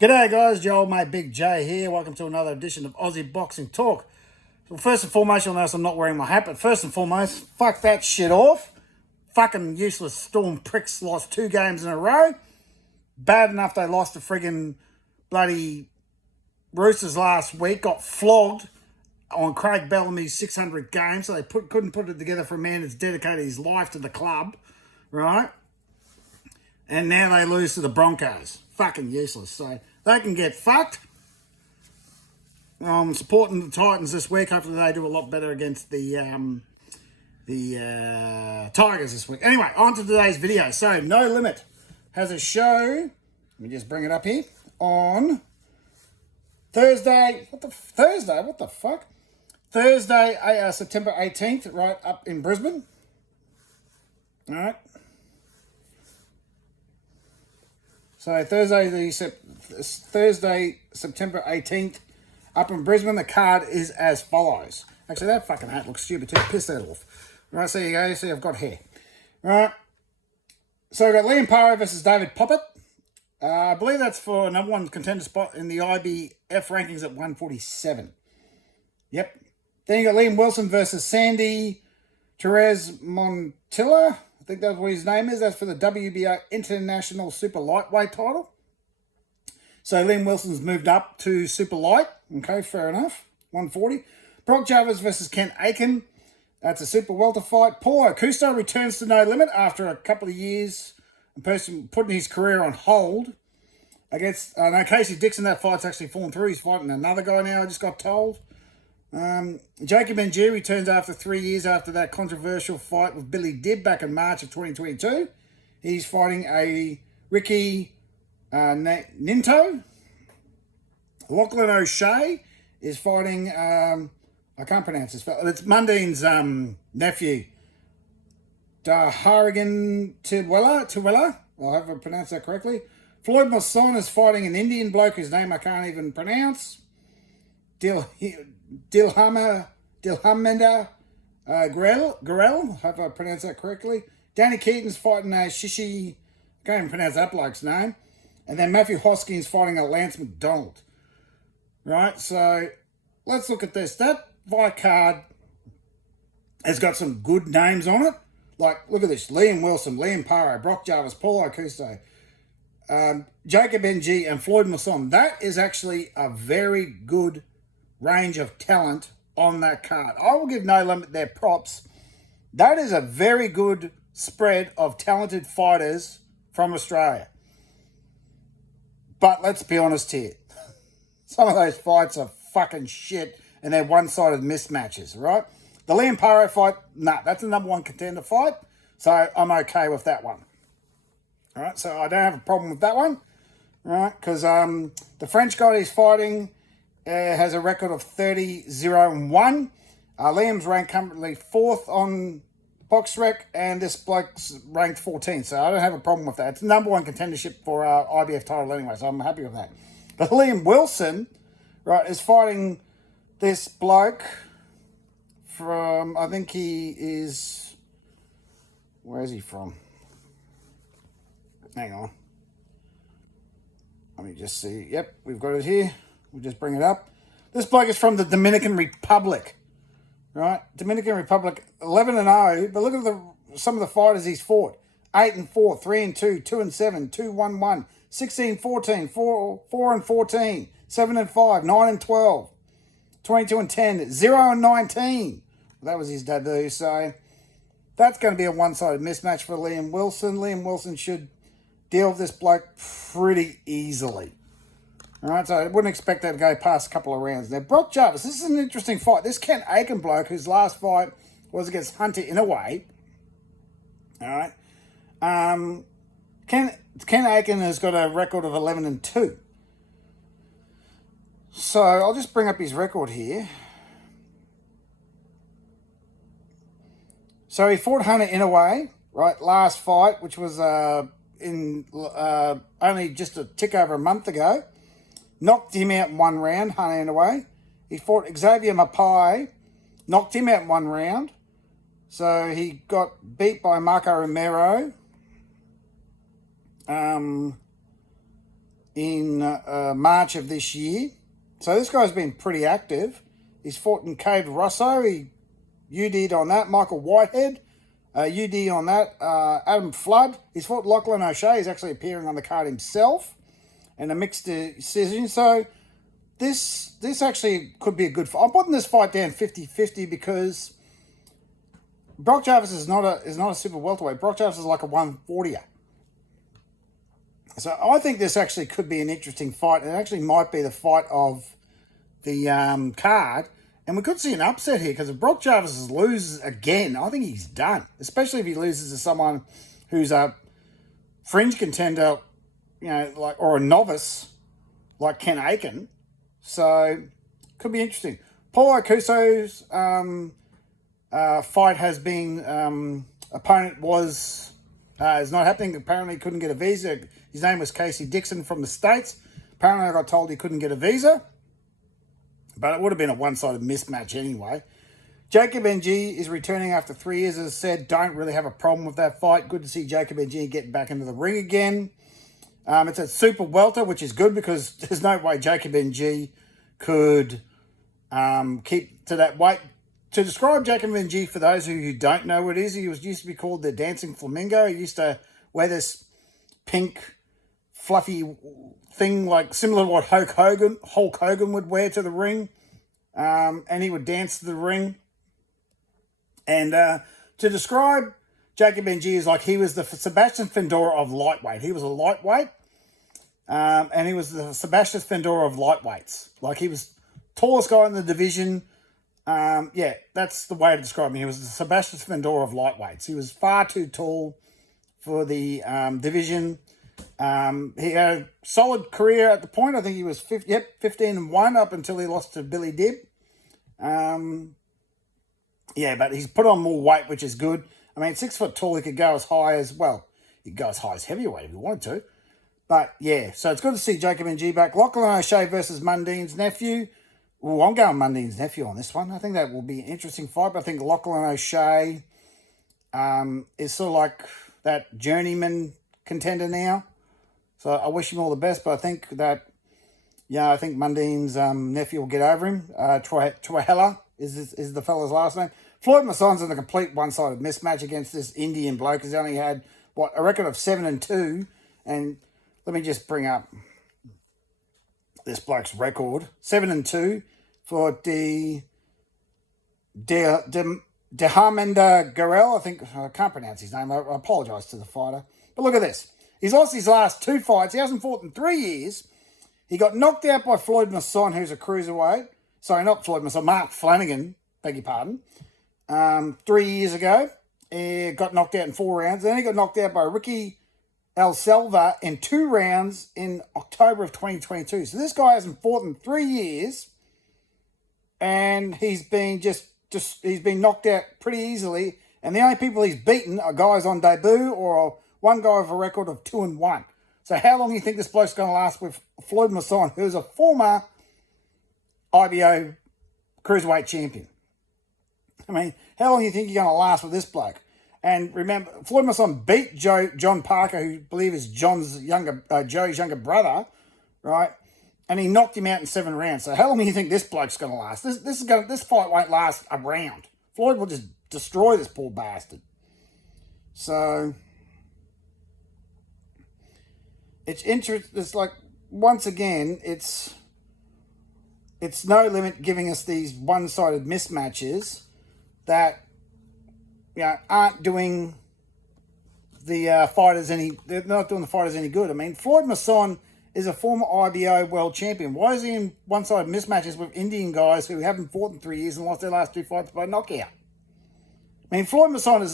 G'day guys, your old mate Big J here. Welcome to another edition of Aussie Boxing Talk. Well, first and foremost, you'll notice I'm not wearing my hat, but first and foremost, fuck that shit off. Fucking useless Storm pricks lost 2 games in a row. Bad enough they lost to friggin' bloody Roosters last week, got flogged on Craig Bellamy's 600 games, so they couldn't put it together for a man that's dedicated his life to the club, right? And now they lose to the Broncos. Fucking useless. So they can get fucked. I'm supporting the Titans this week. Hopefully they do a lot better against the Tigers this week. Anyway, on to today's video. So No Limit has a show. Let me just bring it up here. On Thursday. What the fuck? Thursday, September 18th, right up in Brisbane. All right. So Thursday, September 18th, up in Brisbane. The card is as follows. Actually, that fucking hat looks stupid too. Piss that off. Right, so you go. See, I've got hair. Right. So we've got Liam Paro versus David Papot. I believe that's for number 1 contender spot in the IBF rankings at 147. Yep. Then you got Liam Wilson versus Sandy Therese Montilla. I think that's what his name is. That's for the WBO International Super Lightweight title. So Liam Wilson's moved up to Super Light. Okay, fair enough. 140. Brock Jarvis versus Ken Aiken. That's a Super Welter fight. Paulo Costa returns to No Limit after a couple of years. A person putting his career on hold. Against, no, Casey Dixon, that fight's actually fallen through. He's fighting another guy now, I just got told. Jacob Benji returns after 3 years after that controversial fight with Billy Dibb back in March of 2022. He's fighting a Ricky Ninto. Lachlan O'Shea is fighting, I can't pronounce this, but it's Mundine's nephew, Daharigan Tiwela. I hope I pronounced that correctly. Floyd Masson is fighting an Indian bloke whose name I can't even pronounce. Dilhamenda Gurel, hope I pronounced that correctly. Danny Keaton's fighting Shishi, I can't even pronounce that bloke's name. And then Matthew Hoskins fighting a Lance McDonald. Right, so let's look at this. That fight card has got some good names on it. Like, look at this. Liam Wilson, Liam Paro, Brock Jarvis, Paulo Costa, Jacob NG, and Floyd Masson. That is actually a very good range of talent on that card. I will give No Limit their props. That is a very good spread of talented fighters from Australia. But let's be honest here. Some of those fights are fucking shit and they're one-sided mismatches, right? The Liam Paro fight, that's a number 1 contender fight. So I'm okay with that one. All right, so I don't have a problem with that one. Right, because the French guy he's fighting has a record of 30-0-1. Liam's ranked currently 4th on BoxRec, and this bloke's ranked 14th, so I don't have a problem with that. It's number 1 contendership for IBF title anyway, so I'm happy with that. But Liam Wilson, right, is fighting this bloke from, I think he is, where is he from? Hang on. Let me just see. Yep, we've got it here. We'll just bring it up. This bloke is from the Dominican Republic, right? Dominican Republic, 11-0. But look at some of the fighters he's fought: 8-4, 3-2, 2-7, 2-1-1, 16-14, 4-14, 7-5, 9-12, 22-10, 0-19. That was his debut. So that's going to be a one-sided mismatch for Liam Wilson. Liam Wilson should deal with this bloke pretty easily. All right, so I wouldn't expect that to go past a couple of rounds. Now, Brock Jarvis, this is an interesting fight. This Ken Aiken bloke, whose last fight was against Hunter Inouye. All right. Ken Aiken has got a record of 11-2. So I'll just bring up his record here. So he fought Hunter Inouye, right, last fight, which was only just a tick over a month ago. Knocked him out in 1 round, Hunter Inouye. He fought Xavier Mapai, knocked him out in 1 round. So he got beat by Marco Romero. in March of this year. So this guy's been pretty active. He's fought in Cade Russo. He UD'd on that. Michael Whitehead, UD on that. Adam Flood. He's fought Lachlan O'Shea. He's actually appearing on the card himself in a mixed decision. So this actually could be a good fight. I'm putting this fight down 50-50 because Brock Jarvis is not a super welterweight. Brock Jarvis is like a 140er. So I think this actually could be an interesting fight. It actually might be the fight of the card. And we could see an upset here because if Brock Jarvis loses again, I think he's done. Especially if he loses to someone who's a fringe contender, or a novice like Ken Aiken. So could be interesting. Paulo Cuso's fight has been opponent is not happening. Apparently couldn't get a visa. His name was Casey Dixon from the States. Apparently I got told he couldn't get a visa. But it would have been a one-sided mismatch anyway. Jacob NG is returning after 3 years. As I said, don't really have a problem with that fight. Good to see Jacob NG getting back into the ring again. It's a super welter, which is good because there's no way Jacob NG could keep to that weight. To describe Jacob NG, for those who don't know what it is, he used to be called the Dancing Flamingo. He used to wear this pink, fluffy thing, like similar to what Hulk Hogan would wear to the ring. And he would dance to the ring. And to describe Jacob NG is like he was the Sebastian Fundora of lightweight. He was a lightweight. And he was the Sebastian Fundora of lightweights. Like he was tallest guy in the division. Yeah, that's the way to describe him. He was the Sebastian Fundora of lightweights. He was far too tall for the division. He had a solid career at the point. I think he was 15-1 up until he lost to Billy Dibb. Yeah, but he's put on more weight, which is good. I mean, 6 foot tall, he could go as high as, well, he could go as high as heavyweight if he wanted to. But yeah, so it's good to see Jacob NG back. Lachlan O'Shea versus Mundine's nephew. Oh, I'm going Mundine's nephew on this one. I think that will be an interesting fight. But I think Lachlan O'Shea is sort of like that journeyman contender now. So I wish him all the best. But I think that, I think Mundine's nephew will get over him. Troihela is the fella's last name. Floyd Masson's in a complete one-sided mismatch against this Indian bloke. He's only had, a record of 7-2. And let me just bring up this bloke's record. 7-2 for Deharmender Garel. I think, I can't pronounce his name. I apologise to the fighter. But look at this. He's lost his last 2 fights. He hasn't fought in 3 years. He got knocked out by Floyd Masson, who's a cruiserweight. Sorry, not Floyd Masson, Mark Flanagan, beg your pardon. 3 years ago. He got knocked out in 4 rounds. Then he got knocked out by Ricky El Selva in 2 rounds in October of 2022. So this guy hasn't fought in 3 years. And he's been he's been knocked out pretty easily. And the only people he's beaten are guys on debut or one guy with a record of 2-1. So how long do you think this bloke's going to last with Floyd Masson, who's a former IBO cruiserweight champion? I mean, how long do you think you're going to last with this bloke? And remember, Floyd Masson beat John Parker, who I believe is Joe's younger brother, right? And he knocked him out in 7 rounds. So how long do you think this bloke's going to last? This fight won't last a round. Floyd will just destroy this poor bastard. So it's interesting. It's like, once again, it's no limit giving us these one-sided mismatches that aren't doing the fighters they're not doing the fighters any good. I mean, Floyd Masson is a former IBO world champion. Why is he in one-sided mismatches with Indian guys who haven't fought in 3 years and lost their last 2 fights by knockout? I mean, Floyd Masson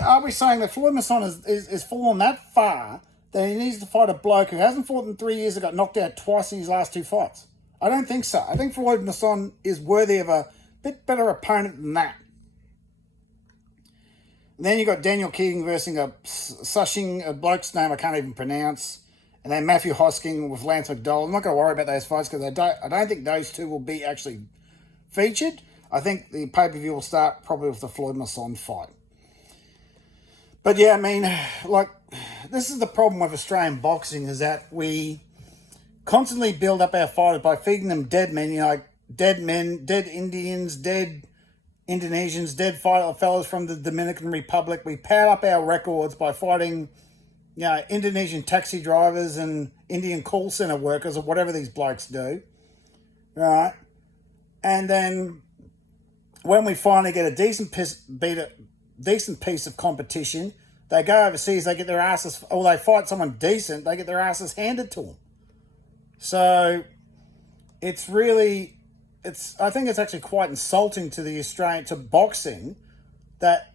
are we saying that Floyd Masson is fallen that far that he needs to fight a bloke who hasn't fought in 3 years and got knocked out twice in his last 2 fights? I don't think so. I think Floyd Masson is worthy of a bit better opponent than that. And then you got Daniel Keating versus a bloke's name I can't even pronounce. And then Matthew Hosking with Lance McDowell. I'm not going to worry about those fights because I don't think those two will be actually featured. I think the pay-per-view will start probably with the Floyd Masson fight. But yeah, I mean, like, this is the problem with Australian boxing, is that we constantly build up our fighters by feeding them dead men, you know, like dead men, dead Indians, dead Indonesians, dead fellas from the Dominican Republic. We pad up our records by fighting, you know, Indonesian taxi drivers and Indian call center workers or whatever these blokes do, right? And then when we finally get a decent piece of competition, they go overseas, they get their asses, or they fight someone decent, they get their asses handed to them. So it's really, I think it's actually quite insulting to the to boxing that,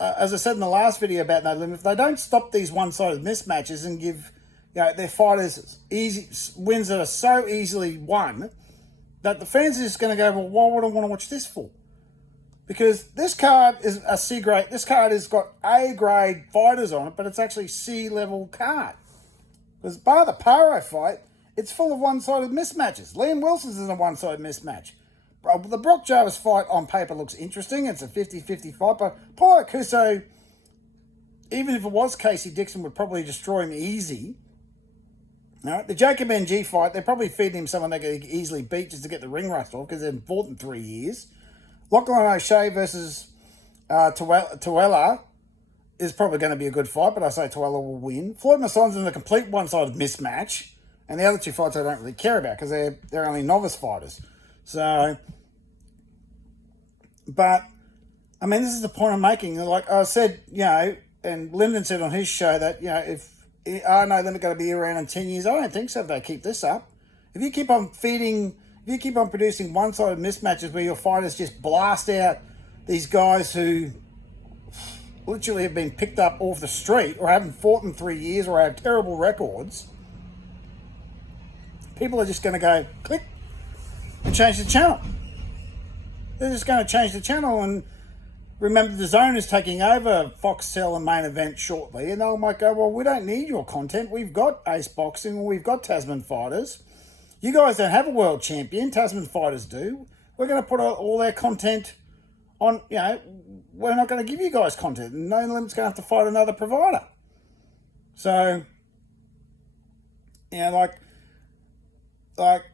as I said in the last video about No Limit, if they don't stop these one-sided mismatches and give, you know, their fighters easy wins that are so easily won, that the fans are just going to go, well, why would I want to watch this for? Because this card is a C grade. This card has got A grade fighters on it, but it's actually C level card. Because bar the Paro fight, it's full of one-sided mismatches. Liam Wilson's in a one-sided mismatch. The Brock Jarvis fight on paper looks interesting. It's a 50-50 fight, but Paulo Cuso, even if it was Casey Dixon, would probably destroy him easy. No, the Jacob NG fight, they're probably feeding him someone they could easily beat just to get the ring rust off, because they haven't fought in 3 years. Lachlan O'Shea versus Tuella is probably going to be a good fight, but I say Tuella will win. Floyd Masson's in a complete one-sided mismatch, and the other two fights I don't really care about because they're only novice fighters. So, but, I mean, this is the point I'm making. Like I said, you know, and Lyndon said on his show that, you know, if I know they're going to be around in 10 years, I don't think so if they keep this up. If you keep on producing one-sided mismatches where your fighters just blast out these guys who literally have been picked up off the street or haven't fought in 3 years or have terrible records, people are just going to go click and change the channel. They're just going to change the channel, and remember the Zone is taking over Foxtel and Main Event shortly, and they might go, well, we don't need your content. We've got Ace Boxing, or we've got Tasman Fighters. You guys don't have a world champion. Tasman Fighters do. We're going to put all their content on, you know, we're not going to give you guys content. And No Limit's going to have to fight another provider. So, you know, like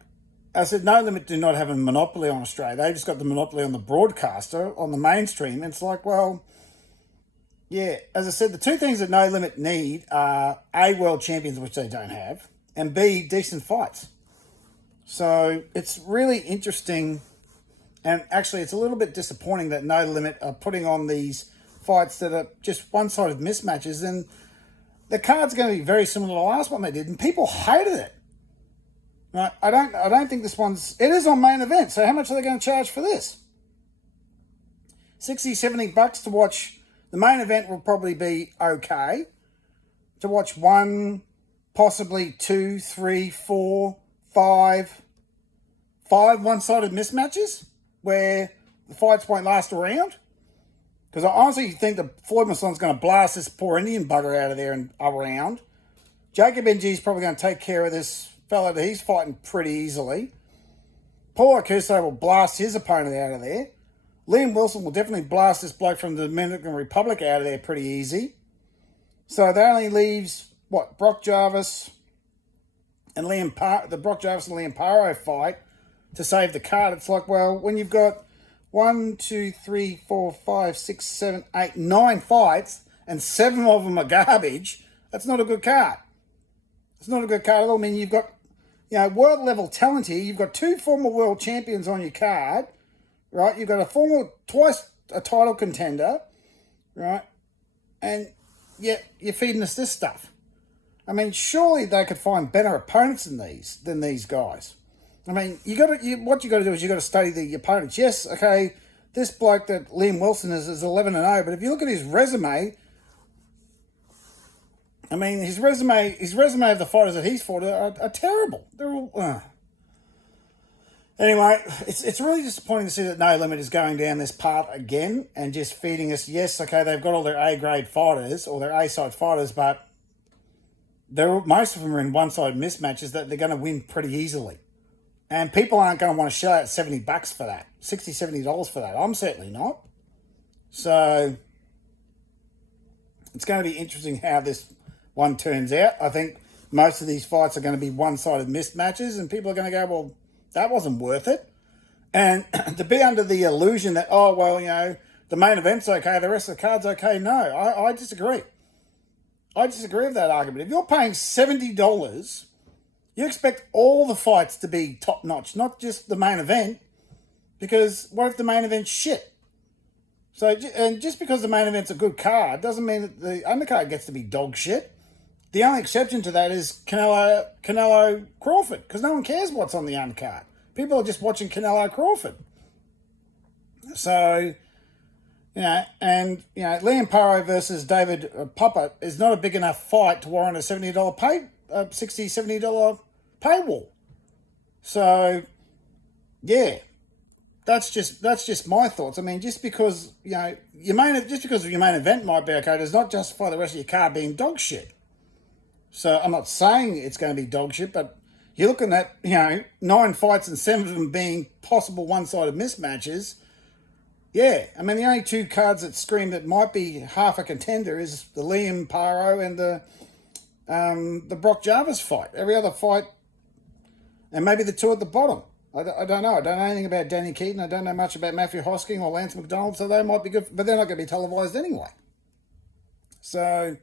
I said, No Limit do not have a monopoly on Australia. They've just got the monopoly on the broadcaster, on the mainstream. It's like, well, yeah, as I said, the two things that No Limit need are A, world champions, which they don't have, and B, decent fights. So it's really interesting, and actually it's a little bit disappointing that No Limit are putting on these fights that are just one-sided mismatches, and the card's going to be very similar to the last one they did, and people hated it. Right? I don't think this it is on Main Event, so how much are they going to charge for this? $60, $70 to watch. The Main Event will probably be okay. To watch 1, possibly 2, 3, 4, 5 one-sided mismatches where the fights won't last a round. Because I honestly think that Floyd Masson's going to blast this poor Indian bugger out of there and around. Jacob NG is probably going to take care of this fella that he's fighting pretty easily. Paulo Cuso will blast his opponent out of there. Liam Wilson will definitely blast this bloke from the Dominican Republic out of there pretty easy. So that only leaves, Brock Jarvis and the Brock Jarvis and Liam Paro fight to save the card. It's like, well, when you've got 1, 2, 3, 4, 5, 6, 7, 8, 9 fights, and 7 of them are garbage, that's not a good card. It's not a good card at all. I mean, you've got, world level talent here. You've got 2 former world champions on your card, right? You've got twice a title contender, right? And yet you're feeding us this stuff. I mean, surely they could find better opponents than these guys. I mean, what you got to do is you got to study the opponents. Yes, okay, this bloke that Liam Wilson is 11-0, but if you look at his resume, I mean, his resume of the fighters that he's fought are terrible. They're all. Anyway, it's really disappointing to see that No Limit is going down this path again and just feeding us. Yes, okay, they've got all their A grade fighters or their A side fighters, but most of them are in one-sided mismatches that they're going to win pretty easily. And people aren't going to want to shell out $70 for that, $60, $70 for that. I'm certainly not. So, It's going to be interesting how this one turns out. I think most of these fights are going to be one-sided mismatches, and people are going to go, well, that wasn't worth it. And to be under the illusion that, oh, well, the main event's okay, the rest of the card's okay. No, I disagree. I disagree with that argument. If you're paying $70, you expect all the fights to be top-notch, not just the main event, because what if the main event's shit? So, and just because the main event's a good card doesn't mean that the undercard gets to be dog shit. The only exception to that is Canelo Crawford, because no one cares what's on the undercard. People are just watching Canelo Crawford. So, Liam Paro versus David Papot is not a big enough fight to warrant a $70 $70 paywall. So, yeah. That's just my thoughts. I mean, just because your main event might be okay does not justify the rest of your card being dog shit. So I'm not saying it's going to be dog shit, but you're looking at 9 fights and 7 of them being possible one-sided mismatches. Yeah, I mean the only 2 cards that scream that might be half a contender is the Liam Paro and the Brock Jarvis fight. Every other fight, and maybe the 2 at the bottom. I don't know. I don't know anything about Danny Keaton. I don't know much about Matthew Hosking or Lance McDonald, so they might be good, but they're not going to be televised anyway. So,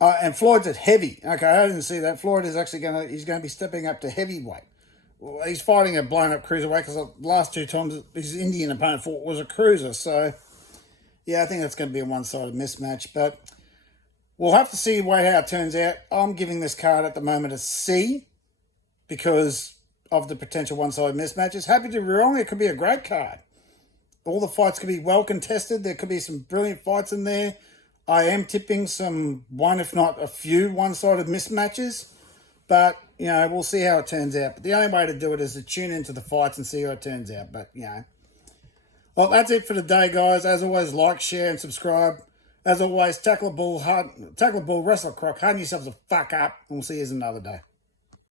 and Floyd's at heavy. Okay, I didn't see that. Floyd is actually he's going to be stepping up to heavyweight. Well, he's fighting a blown-up cruiserweight because the last 2 times his Indian opponent fought was a cruiser. So, yeah, I think that's going to be a one-sided mismatch, but we'll have to see how it turns out. I'm giving this card at the moment a C because of the potential one-sided mismatches. Happy to be wrong, it could be a great card. All the fights could be well contested. There could be some brilliant fights in there. I am tipping one, if not a few, one-sided mismatches. But, we'll see how it turns out. But the only way to do it is to tune into the fights and see how it turns out. But, Well, that's it for today, guys. As always, like, share, and subscribe. As always, tackle a bull, wrestle a croc, harden yourselves the fuck up, and we'll see you another day.